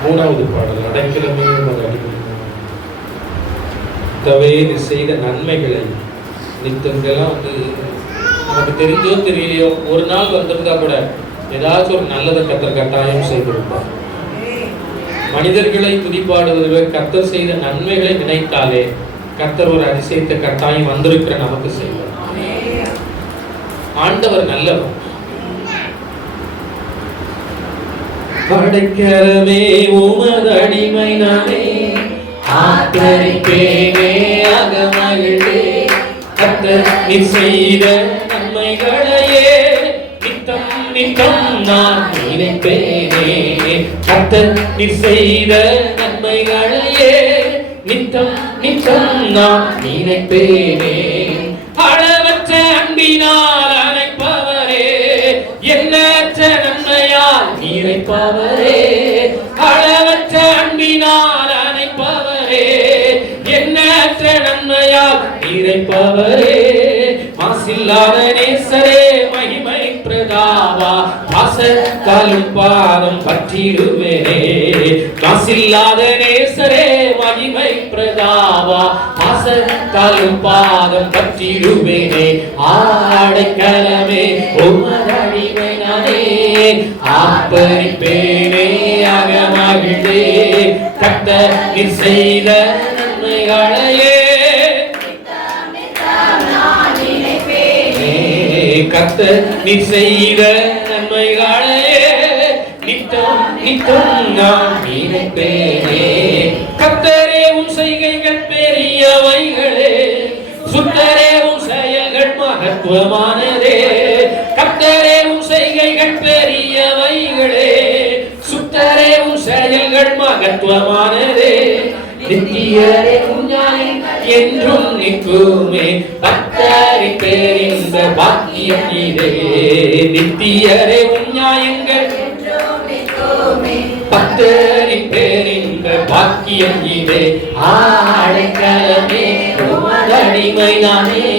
மூணாவது பாடல், அடைக்கலமே ஒரு அடிமை. நீ செய்த நன்மைகளை நித்தங்கெல்லாம் நமக்கு தெரிஞ்சோ தெரியலையோ ஒரு நாள் வந்திருந்தா கூட ஏதாச்சும் ஒரு நல்லதை கர்த்தர் கட்டாயம் செய்திருப்பார். மனிதர்களை துதிப்பாடுவதை கர்த்தர் செய்த நன்மைகளை நினைத்தாலே கர்த்தர் ஒரு அதிசயத்தை கட்டாயம் வந்திருக்கிற நமக்கு செய்வார். ஆண்டவர் நல்லவர். அடைக்கலமே உமது அடிமை நானே, ஆதரிப்பேனே அகமகிழ்வே. கர்த்தர் நீர் செய்த நன்மைகளையே நித்தம் நித்தம் நான் நினைப்பேனே. கர்த்தர் நீர் செய்த நன்மைகளையே நித்தம் நித்தம் நான் நினைப்பேனே. அளவற்ற அன்பினால் அணைப்பவரே, எண்ணற்ற நன்மையால் நிறைப்பவரே. அளவற்ற அன்பினால் அணைப்பவரே, எண்ணற்ற நன்மையால் நிறைப்பவரே. மாசில்லாத நேசரே, மகிமை பிரதாவா, பாசத்தாலும் பாதம் பற்றிடுவேனே. மாசில்லாத நேசரே, மகிமை பிரதாவா, பாசத்தாலும் பாதம் பற்றிடுவேனே. அடைக்கலமே உமது அடிமை நானே, ஆர்ப்பரிப்பேனே அகமகிழ்வே. கர்த்தர் நீர் செய்த நன்மைகளையே கர்த்தர் நீர் செய்த நன்மைகளையே நித்தம் நித்தம் நான் நினைப்பேனே. கர்த்தரே உம் செய்கைகள் பெரியவைகளே, சுத்தரே உம் செயல்கள் மகத்துவமானதே. கர்த்தரே உம் செய்கைகள் பெரியவைகளே, சுத்தரே உம் செயல்கள் மகத்துவமானதே. நித்தியரே உம் நியாயம் என்றும் நிற்குமே, பக்தரி பேரின்ப பாக்கியம் இதே. நித்தியரே உம் நியாயங்கள் பக்தரி பேரின்ப பாக்கியம் இதே. அடைக்கலமே உமது அடிமை நானே,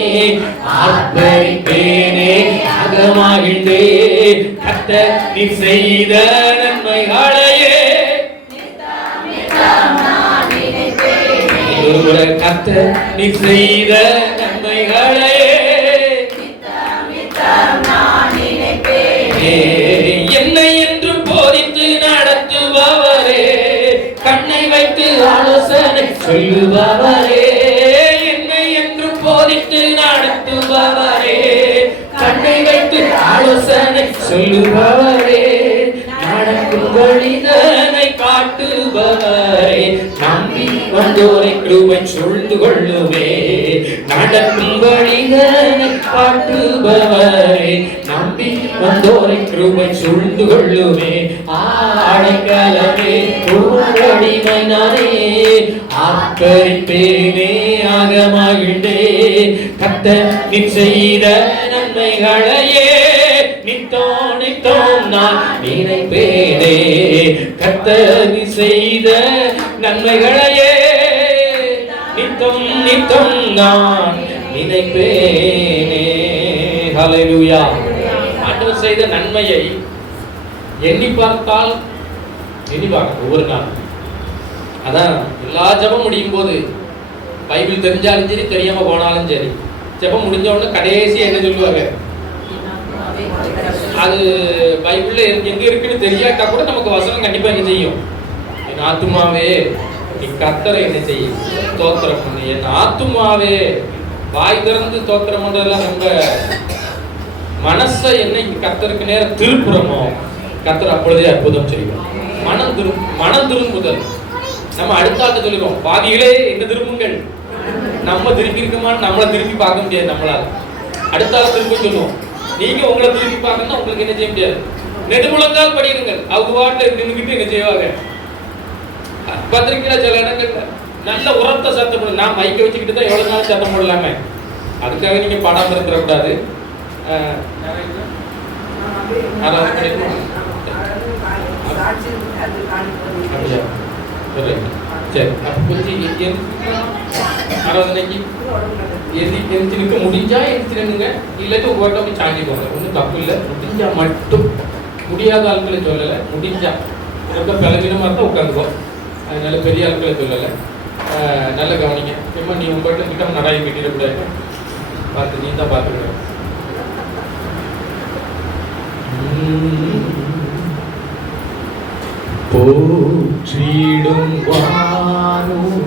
ஆர்ப்பரிப்பேனே அகமகிழ்வே. கர்த்தர் நீர் செய்த நன்மைகளையே கர்த்தர் நீர் செய்த நன்மைகளையே என்னை என்று போதித்து நடத்துபவரே, கண்ணை வைத்து ஆலோசனை சொல்லுபவரே. என்னை என்று போதித்து நடத்துபவரே, கண்ணை வைத்து ஆலோசனை சொல்லுபவரே. நடக்கும் வழிதனை காட்டுபவரே, நம்பி வந்தோரை கிருபை சூழ்ந்து கொள்ளுமே. நடக்கும் வழிகளை காட்டுபவரே, நம்பி வந்தோரை கிருபை சூழ்ந்து கொள்ளுமே. ஆடைக்கலமே அடிமை நானே, ஆக்கரிப்பேனே ஆகமாகின்றே. கர்த்தர் நீ செய்த நன்மைகளையே நித்தோம் நித்தோம் நான் நினைப்பேனே. கர்த்தர் நீ செய்த நன்மைகளையே நித்தம் நித்தம் நான் நினைப்பேனே. ஹல்லேலூயா. ஆண்டவர் செய்த நன்மையை எண்ணி பார்த்தால் எண்ணி பார்க்க ஒவ்வொரு நாள். அதான் எல்லா ஜெபம் முடியும் போது பைபிள் தெரிஞ்சாலும் சரி தெரியாம போனாலும் சரி, ஜெபம் முடிஞ்ச உடனே கடைசி என்ன சொல்லுவாங்க, அது பைபிள்ல எங்க இருக்குன்னு தெரியாட்டா கூட நமக்கு வசனம் கண்டிப்பா என்ன செய்யும், என் ஆத்துமாவே நீ கர்த்தரை என்ன செய்யும் ஸ்தோத்திரம் பண்ணு. என் ஆத்துமாவே வாய் திறந்து ஸ்தோத்திரம் பண்றதெல்லாம் ரொம்ப மனசை என்ன கர்த்தருக்கு நேரம் திருப்புறமோ கர்த்தர் அப்பொழுதே அற்புதம் செய்வோம். மனம் திரும்புதல். நம்ம அடுத்தாட்ட சொல்லிடுவோம், பாதிகளே என்ன திரும்புங்கள். நம்ம திருப்பி இருக்கமான்னு நம்மளை திருப்பி பார்க்க முடியாது. நம்மளால அடுத்தால திரும்ப சொல்லுவோம். நீங்க உங்களை திருப்பி பார்க்கணும்னா உங்களுக்கு என்ன செய்ய முடியாது. நெடுமுழங்கால் படிடுங்கள். அவங்க வாட்டில் நின்றுக்கிட்டு என்ன செய்வாங்க. பத்திரிக்கையில சில இடங்கள்ல நல்ல உரத்த சத்தம் போடு. நான் மைக்க வச்சுக்கிட்டு தான் எவ்வளவு நாள் சத்தம் போடலாமே. அதுக்காக நீங்க பாடாம இருந்துடக்கூடாது. சரி, கொஞ்சம் ஆராதனைக்கு எரிச்சு நிற்க முடிஞ்சா எரிச்சிருங்க, இல்லாட்டி உங்க போய் சாஞ்சி போங்க, ஒன்றும் தப்பு இல்லை. முடிஞ்சா மட்டும், முடியாத ஆட்களை சொல்லலை, முடிஞ்சா ரொம்ப பலவீனமாக இருந்தால் உட்காந்துக்கோ. அதனால பெரிய ஆட்களை சொல்லலை, நல்ல கவனிங்க. சும்மா நீ உங்கள்கிட்ட கிட்ட நடாய் கட்டிடக்கூடாது, பார்த்து நீ தான் பார்த்துக்கிற. போற்றிடும் வானும்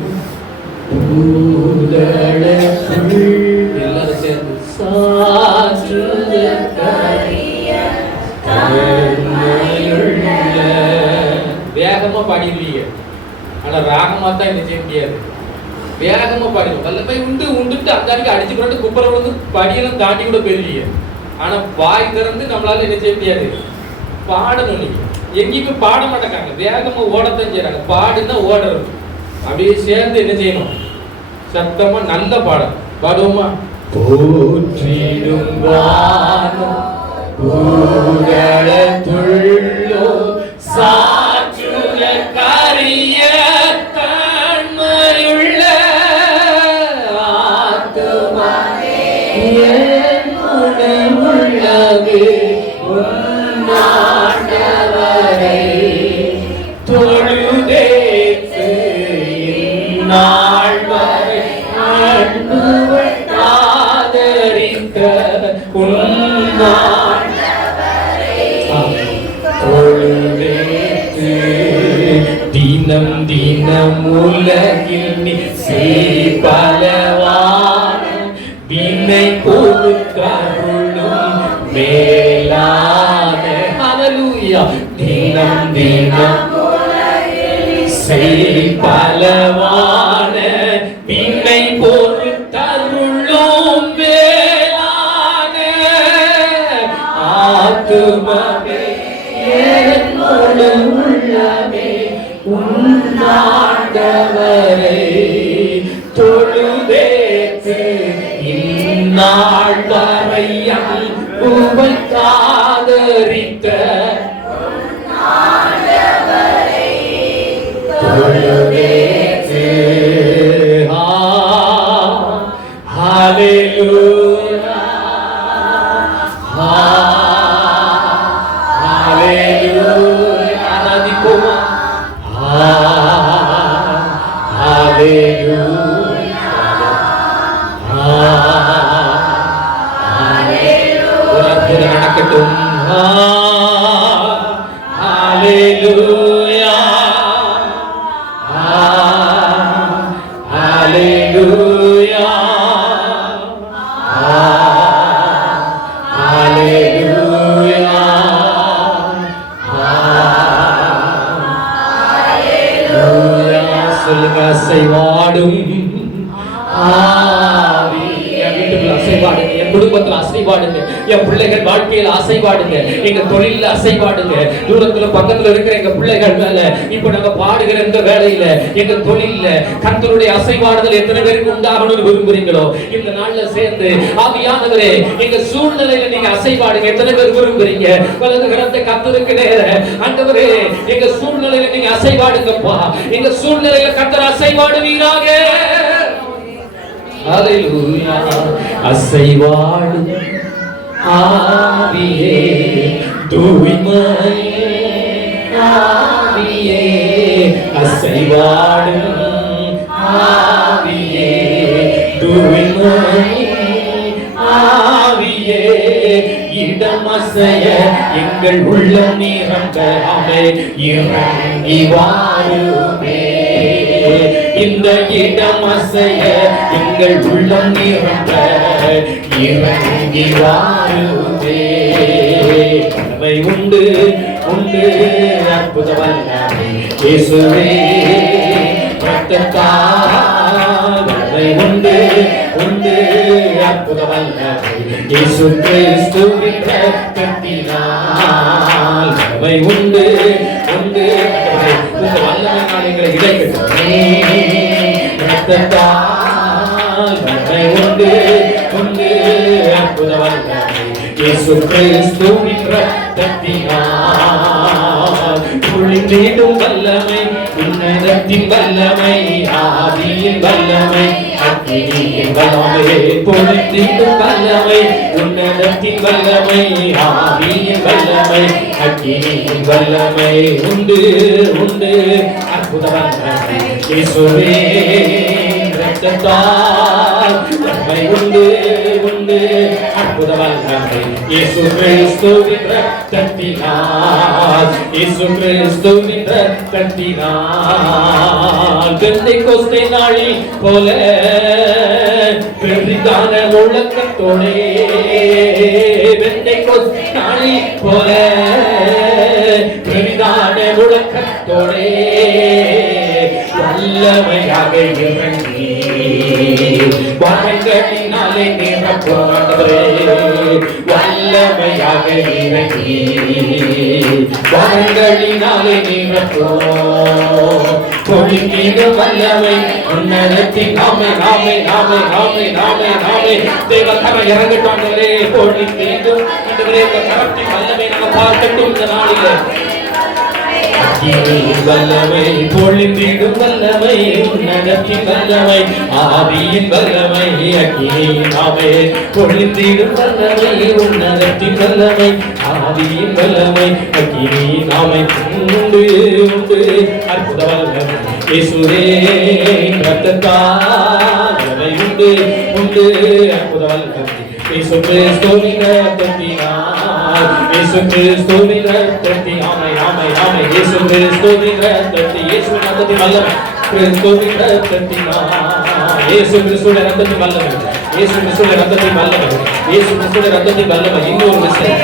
எல்லாரும் சேர்ந்து வேகமா பாடிடுவீங்க. ஆனா ராகமா தான் என்ன செய்ய முடியாது, வேகமா பாடிடும். நல்ல போய் உண்டுட்டு அந்த அடிச்சு போட்டு குப்பரை வந்து படியெல்லாம் தாண்டி கூட போயிருவீங்க. ஆனா வாய் திறந்து நம்மளால என்ன செய்ய முடியாது, பாடணும். நீங்க எங்கேயுமே பாட மாட்டேங்காங்க, வேகமா ஓடத்தான் செய்யறாங்க. பாடுன்னா ஓடுறது. அப்படியே சேர்ந்து என்ன செய்யணும், சத்தமா நல்ல பாடம் பாடுவோமா. போற்றிடும் வானம் பூதளத்துள்ளோ சாற்றுதற்கரிய தன்மையுள்ள ஆத்துமாவே என் உணவுள்ளவே உன்னாண்டவரை தொழுதேத்து இந்நாள் வரை அன்புவை ஆதரித்த உன்னாண்டவரை தொழுதேத்து தினம் தினம் உலகில் நீ பலவான வினை கொடுக்கருளும் மேலான ஹல்லேலூயா. தினம் தினம் பலவான வினை பொறுத்தருளும் மேலான ஆத்துமமே என் முழு உள்ளமே உன்னாண்டவரை தொழுதேத்து இந்நாள் வரை அன்புவை ஆதரித்த தொழுதேத்து. ஹல்லேலூயா ஹல்லேலூயா. ஆராதிப்போமா. ஹல்லேலூயா. சொல்லுங்க, அசைவாடும் ஆவி. என் வீட்டுக்குள்ள அசைவாடுங்க, என் குடும்பத்துல அசைவாடுங்க, என் பிள்ளைகள் வாழ்க்கையில அசைவாடுங்க, எங்க தொழில அசைவாடுங்க, தூரத்துல பக்கத்துல இருக்கிற எங்க பிள்ளைகள் மேல இப்ப நாங்க பாடுகிற இந்த வேலையில எங்க தொழில கர்த்தருடைய அசைவாடுதல் எத்தனை பேருக்கு உண்டாகணும்னு விரும்புறீங்களோ இந்த நாள்ல சேர்ந்து ஆவியானவரே எங்க சூழ்நிலையில நீங்க அசைவாடுங்க. எத்தனை பேர் விரும்புறீங்க? வலது கரத்தை கர்த்தருக்கு நேர ஆண்டவரே எங்க சூழ்நிலையில நீங்க அசைவாடுங்கப்பா, எங்க சூழ்நிலையில கர்த்தர் அசைவாடுவீராக. ஹalleluya. அசைவாடும் ஆவியே, தூய்மையே ஆவியே, அசைவாடும் ஆவியே, தூய்மையே ஆவியே, இடமசைய எங்கள் உள்ளம் நிரம்பவே இறங்கி வாருமே. இந்த இடம் அசைய எங்கள் உள்ளம் நிரம்ப இறங்கி வாருமே. வல்லமை உண்டு உண்டு அற்புத வல்லமை இயேசுவே ரத்தத்தால். வல்லமை உண்டு உண்டு அற்புத வல்லமை இயேசு கிறிஸ்துவின் ரத்தத்தினால். வல்லமை உண்டு உண்டு இந்த வல்லமையினால் எங்களை இடைக்கட்டுமே. ரத்தத்தால் வல்லமை உண்டு உண்டு அற்புத வல்லமை இயேசு கிறிஸ்துவின் ரத்தத்தினால். பொழிந்திடும் வல்லமை, உன்னதத்தின் வல்லமை, ஆவியின் வல்லமை, அக்கினியின் வல்லமை. பொழிந்திடும் வல்லமை, உன்னதத்தின் வல்லமை, ஆவியின் வல்லமை, அக்கினியின் வல்லமை. உண்டு உண்டு அற்புத வல்லமை இயேசுவே ரத்தத்தால். வல்லமை உண்டு உண்டு அற்புத வல்லமை இயேசு கிறிஸ்துவின் ரத்தத்தினால். இயேசு கிறிஸ்துவின் ரத்தத்தினால். பெந்தைக்கோஸ்தே நாளில் போல பெரிதான முழக்கத்தோடே, பெந்தைக்கோஸ்தே நாளில் போல பெரிதான முழக்கத்தோடே வல்லமையாக இறங்கி வானங்களினாலே நிரப்புவாரே. வல்லமையாக இறங்கி வானங்களினாலே நிரப்புவோம். பொழிந்திடும் வல்லமை உன்னதத்தின் நாமே நாமே நாமே நாமே நாமே நாமே. தேவக்கரம் இறங்கட்டாங்களே, பொழிந்திடும் ஆண்டவரே இந்த கரத்தின் வல்லமை நாங்கள் பார்க்கட்டும் இந்த நாளிலே. வல்லமை பொழிந்திடும் வல்லமை உன்னதத்தின் வல்லமை, ஆவியின் வல்லமை, அக்கினியின் நாமே. பொழிந்திடும் வல்லமை உன்னதத்தின் வல்லமை, ஆவியின் வல்லமை, அக்கினியின் நாமே. உண்டு உண்டு அற்புத வல்லமை இயேசுவே ரத்தத்தால். உண்டு உண்டு அற்புத வல்லமை இயேசு கிறிஸ்துவின் ரத்தத்தினால். இயேசு கிறிஸ்துவின் ரத்தத்தின் ஆமை ஆமை ஆமை. இயேசு கிறிஸ்துவின் ரத்தத்தின் இயேசுவின் ரத்தத்தின் வல்லமை கிறிஸ்துவின் ரத்தத்தினால். இயேசு கிறிஸ்துவின் ரத்தத்தின் வல்லமை இயேசு கிறிஸ்துவின் ரத்தத்தின் வல்லமை இயேசு கிறிஸ்துவின் ரத்தத்தின் வல்லமை. இன்னொரு விஷயம்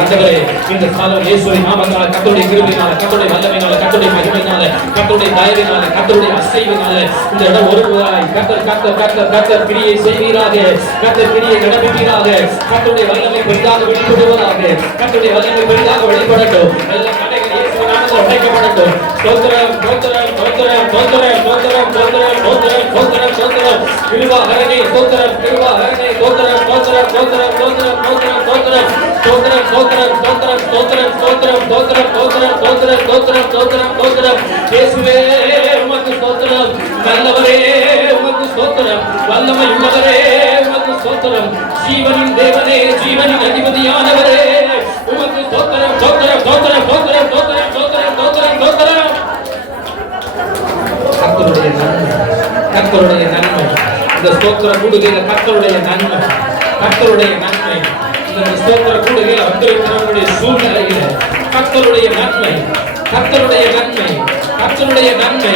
ஆண்டவரே இந்த காலம் இயேசுவின் நாமத்தால கர்த்தருடைய கிருபையினால கர்த்தருடைய வல்லமையினால கர்த்தருடைய மகிமையினால கர்த்தருடைய தயவினால கர்த்தருடைய அசைவினால இந்த இடம் ஒருவராய் கர்த்தர் கர்த்தர் கர்த்தர் கர்த்தர் கிரியை செய்வீராக. கர்த்தர் கிரியை நடப்பிப்பீராக. கர்த்தருடைய வல்லமை பெரிதாக வெளிப்படுவதாக. கர்த்தருடைய வல்லமை பெரிதாக வெளிப்படட்டும். எல்லா கடைகள் இயேசுவின் நாமத்தால் உடைக்கப்படட்டும். ஸ்தோத்திரம் ஸ்தோத்திரம் ஸ்தோத்திரம் ஸ்தோத்திரம் ஸ்தோத்திரம் ஸ்தோத்திரம் ஸ்தோத்திரம் ஸ்தோத்திரம் ஸ்தோத்திரம். கிருபாகரனே ஸ்தோத்திரம் கிருபாகரனே ஸ்தோத்திரம் ஸ்தோத்திரம் ஸ்தோத்திரம் ஸ்தோத்திரம் ஸ்தோத்திரம் ஸ்தோத்திரம் ஸ்தோத்திரம் ஸ்தோத்திரம் ஸ்தோத்திரம் ஸ்தோத்திரம் ஸ்தோத்திரம் ஸ்தோத்திரம் ஸ்தோத்திரம் ஸ்தோத்திரம் ஸ்தோத்திரம் ஸ்தோத்திரம் ஸ்தோத்திரம். இயேசுவே உமக்கு ஸ்தோத்திரம். நல்லவரே உமக்கு ஸ்தோத்திரம். வல்லமை உள்ளவரே உமக்கு ஸ்தோத்திரம். ஜீவனின் தேவனே ஜீவனின் அதிபதியானவரே உமக்கு ஸ்தோத்திரம் ஸ்தோத்திரம் ஸ்தோத்திரம் ஸ்தோத்திரம் ஸ்தோத்திரம் ஸ்தோத்திரம் ஸ்தோத்திரம் ஸ்தோத்திரம். கர்த்தருடைய நன்மை கர்த்தருடைய நன்மை இந்த ஸ்தோத்திர கூடுகையில கர்த்தருடைய நன்மை கர்த்தருடைய நன்மை இந்த ஸ்தோத்திர கூடுகையில வந்திருக்கிறவருடைய சூழ்நிலையில கர்த்தருடைய நன்மை கர்த்தருடைய நன்மை கர்த்தருடைய நன்மை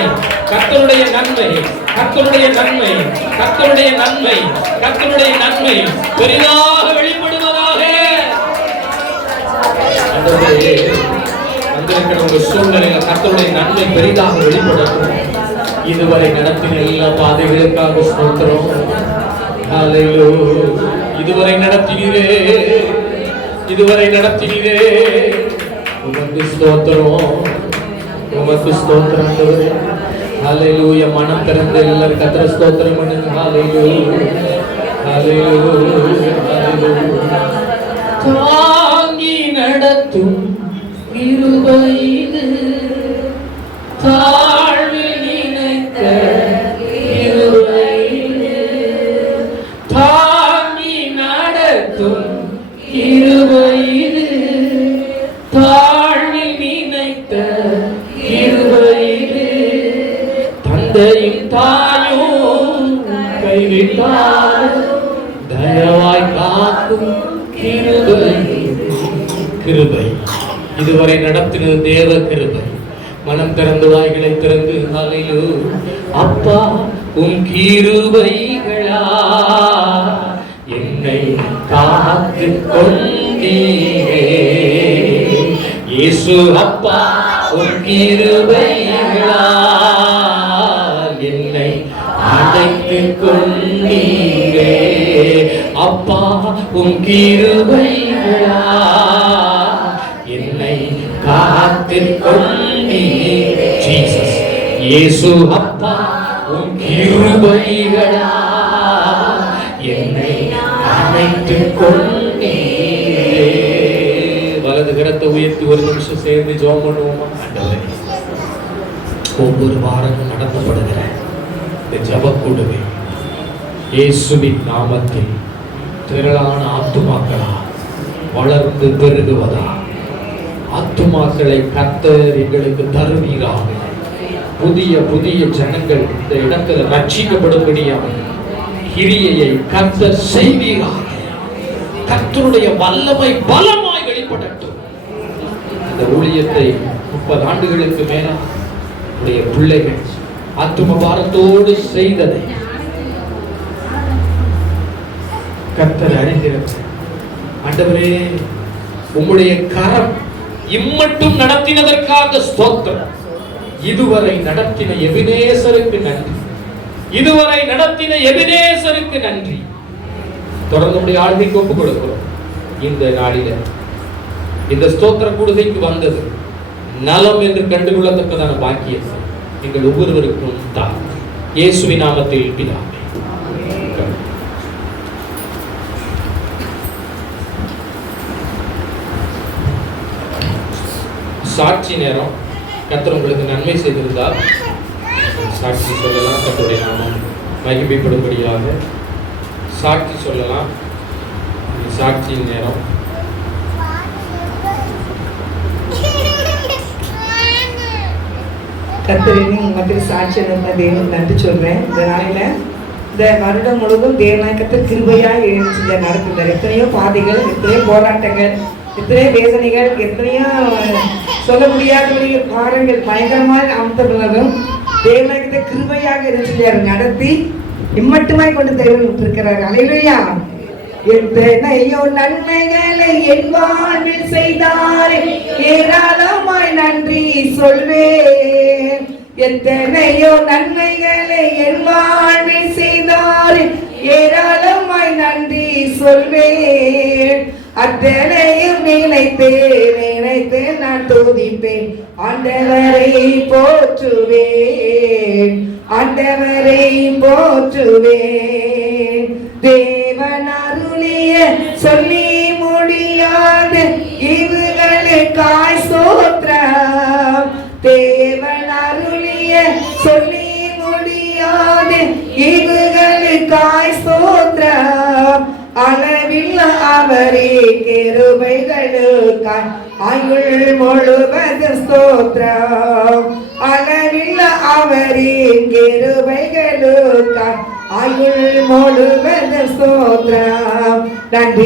கர்த்தருடைய நன்மை கர்த்தருடைய நன்மை கர்த்தருடைய நன்மை கர்த்தருடைய நன்மை பெரிதாக வெளிப்படுவதாக. வந்திருக்கிற உங்க சூழ்நிலையில கர்த்தருடைய நன்மை பெரிதாக வெளிப்படட்டும். இதுவரை நடத்தின எல்லா பாதைகளுக்காக ஸ்தோத்திரம். ஹல்லேலூயா. இதுவரை நடத்தினீரே, இதுவரை நடத்தினீரே, உமக்கு ஸ்தோத்திரம், உமக்கு ஸ்தோத்திரம் ஆண்டவரே. ஹல்லேலூயா. மனம் திறந்து எல்லாரும் கர்த்தரை ஸ்தோத்திரம் பண்ணுங்க. ஹல்லேலூயா, ஹல்லேலூயா, ஹல்லேலூயா. தாங்கி நடத்தும் கிருபை இது, தாழ்வில் நினைத்த கிருபை இது, தாங்கி நடத்தும் கிருபை இது, தாழ்வில் நினைத்த கிருபை இது, தந்தையும் தாயும் கைவிட்டார் தயவாய் காக்கும் கிருபை. கிருபை இதுவரை நடத்தினது தேவ கிருபை. மனம் திறந்து வாய்களை திறந்து ஹல்லேலூயா. அப்பா உம் கிருபைகளா என்னை காத்து கொண்டீரே. இயேசு அப்பா உம் கிருபைகளா என்னை அழைத்து கொண்டீரே. அப்பா உம் கிருபைகளா என்னை காத்து கொண்டீரே. ஜீசஸ். இயேசு அப்பா உம் கிருபைகளா என்னை அழைத்து கொண்டீரே. வலது கரத்தை உயர்த்தி ஒரு நிமிஷம் சேர்ந்து ஜெபம் பண்ணுவோமா? ஆண்டவரே, ஒவ்வொரு வாரமும் நடத்தப்படுகிற இந்த ஜெபக்கூடுவே இயேசுவின் நாமத்தில் திரளான ஆத்துமாக்களா வளர்ந்து பெருகுவதா, ஆத்துமாக்களை கர்த்தர் எங்களுக்கு தருவீராக. புதிய புதிய ஜனங்கள் இந்த இடத்துல ரட்சிக்கப்படும்படியாக கிரியையை கர்த்தர் செய்வீராக. கர்த்தருடைய வல்லமை பலமாய் வெளிப்படட்டும். இந்த ஊழியத்தை 30 ஆண்டுகளுக்கு மேல உடைய பிள்ளைகள் ஆத்தும பாரத்தோடு செய்ததை கர்த்தர் அறிந்திருக்கிறார். ஆண்டவரே, உம்முடைய கரம் இம்மட்டும் நடத்தினதற்காக ஸ்தோத்திரம். இதுவரை நடத்தின எபினேசருக்கு நன்றி, இதுவரை நடத்தின எபினேசருக்கு நன்றி. தொடர்ந்து உடைய ஆளுகைக்கு ஒப்புக் கொடுக்கிறோம். இந்த நாளில இந்த ஸ்தோத்திர கூடுகைக்கு வந்தது நலம் என்று கண்டுகொள்ளத்தக்கதான பாக்கியம் எங்கள் ஒவ்வொருவருக்கும் தான். இயேசுவின் நாமத்தில் பிதாவே. சாட்சி நேரம். கர்த்தர் உங்களுக்கு நன்மை செய்திருந்தால் சாட்சி சொல்லலாம். கர்த்தருடைய நாமம் மகிமைப்படும்படியாக சாட்சி சொல்லலாம். சாட்சியின் நேரம். கர்த்தரின் மத்தியில் சாட்சி தேவனுக்கு நன்றி சொல்றேன். இந்த நாளில இந்த வருடம் முழுவதும் தேவநாயகத்தில் கிருபையாய் எழுந்து நடத்துகிறார். எத்தனையோ பாதைகள், எத்தனையோ போராட்டங்கள், எத்தனையோ வேதனைகள், எத்தனையோ சொல்ல முடியாத பாடங்கள் பயங்கரமாக அமர்த்தப்படும் தேவநாயகத்தை கிருபையாக இருந்துச்சார் நடத்தி இம்மட்டுமாய் கொண்டு தேவன் விட்டிருக்கிறார். அல்லேலூயா. எத்தனையோ நன்மைகளை என் வாழ்வில் செய்தாரே, ஏராளமாய் நன்றி சொல்வேன். எத்தனையோ நன்மைகளை என் வாழ்வில் செய்தாரே, ஏராளமாய் நன்றி சொல்வேன். அத்தனையும் நினைத்து நான் துதிப்பேன். ஆண்டவரை போற்றுவேன், ஆண்டவரை போற்றுவேன். தேவன் அருளிய சொல்லி முடியாது இவுகளுக்காய் ஸ்தோத்திரம். தேவன் அருளிய சொல்லி முடியாது இவுகளுக்காய் ஸ்தோத்திரம். அளவில் அவரே கிருபைகளுக்காய் ஆயுள் முழுவதும் ஸ்தோத்திரம். அளவில் அவரே கிருபைகளுக்காய் ஆயுள் முழுவதும் ஸ்தோத்திரம். நன்றி.